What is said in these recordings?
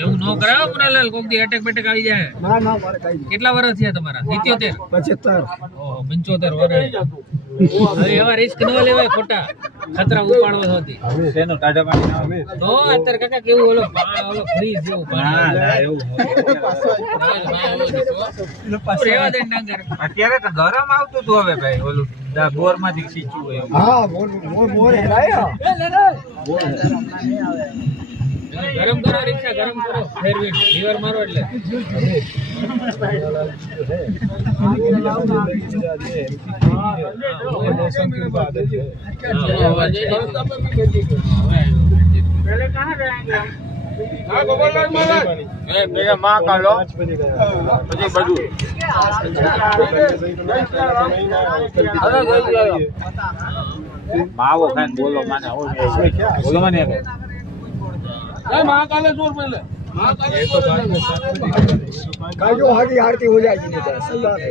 એવું ન કરાવો પુનાલાલ, કોક દી એટેક બેટેક આવી જાય. ના ના મારે કઈ નહીં. કેટલા વર્ષ થયા તમારા? 77? 75. ઓહો 75 વર્ષ. હવે એવા રિસ્ક ન લેવાય ખોટા, ખતરા ઉપાડવો હતી. તેનો ટાટા પાણી આવે તો અત્યારે કાકા કેવું ઓલો ફ્રીજ જેવું પાણી. ના એવું રેવા દે ડાંગર. અત્યારે તો ગરમ આવતું હતું હવે ભાઈ ઓલું બોર માંથી ખીચવું હોય હા બોર હેરાયા. ગરમ કરો રિક્ષા, ગરમ કરો ફેરવીને લીવર મારો એટલે. पहले कहाँ जाएंगे हम? हाँ गोपाललाल महाराज मेरा माँ का लो मुझे बड़ू माँ खान बोलो माने बोलो माने महाकाल जोर पहले जो आगे आरती हो जाएगी नहीं तो सल्ला है।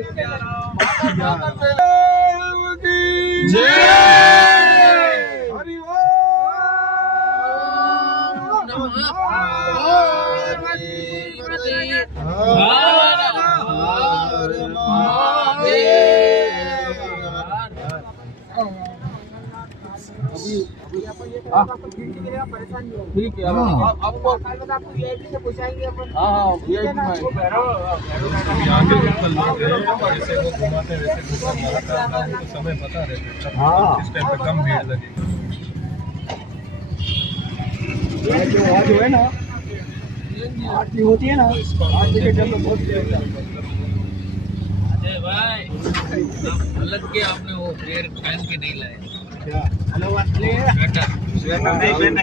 ठीक है आपको VIP से पूछाएंगे अपन। हाँ VIP में जैसे वो घुमाते वैसे उनको समय पता रहता है। हाँ। इस टाइम पे कम भीड़ लगी। जो है ना आरती होती है ना, आरती के टाइम में बहुत देर लगता है। अजय भाई गलत किया आपने, वो प्लेयर टाइम के नहीं लाए। क्या हेलो स्वेटर नहीं